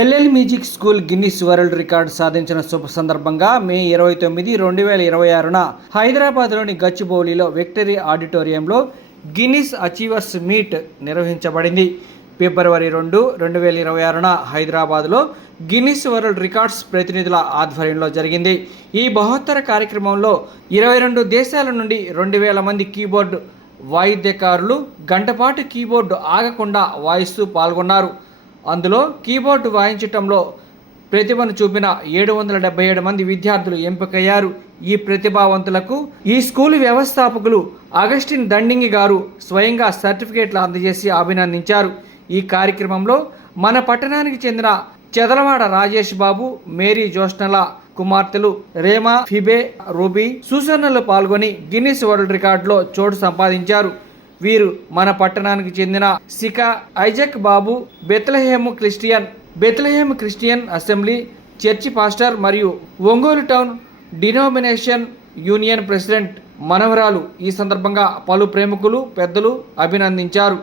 LL music school Guinness world record సాధించిన శుభ సందర్భంగా మే 29, 2026న హైదరాబాద్లోని గచ్చిబౌలిలో విక్టరీ ఆడిటోరియంలో గిన్నిస్ అచీవర్స్ మీట్ నిర్వహించబడింది. ఫిబ్రవరి 2, 2026న హైదరాబాద్లో గిన్నిస్ వరల్డ్ రికార్డ్స్ ప్రతినిధుల ఆధ్వర్యంలో జరిగింది. ఈ బహోత్తర కార్యక్రమంలో 22 దేశాల నుండి 2000 మంది కీబోర్డు వాయిద్యకారులు గంటపాటు కీబోర్డు ఆగకుండా వాయిస్తూ పాల్గొన్నారు. అందులో కీబోర్డు వాయించటంలో ప్రతిభను చూపిన 777 మంది విద్యార్థులు ఎంపికయ్యారు. ఈ ప్రతిభావంతులకు ఈ స్కూలు వ్యవస్థాపకులు అగస్టిన్ దండింగి గారు స్వయంగా సర్టిఫికేట్లు అందజేసి అభినందించారు. ఈ కార్యక్రమంలో మన పట్టణానికి చెందిన చెదలవాడ రాజేష్ బాబు, మేరీ జోష్నల కుమార్తెలు రేమా, ఫిబే, రూబీ, సూసన్నలు పాల్గొని గిన్నిస్ వరల్డ్ రికార్డులో చోటు సంపాదించారు. వీరు మన పట్టణానికి చెందిన Sika Isaac Babu, Bethlehem Christian assembly church pastor మరియు Ongole town denomination union president మనవరాలు. ఈ సందర్భంగా పలు ప్రముఖులు, పెద్దలు అభినందించారు.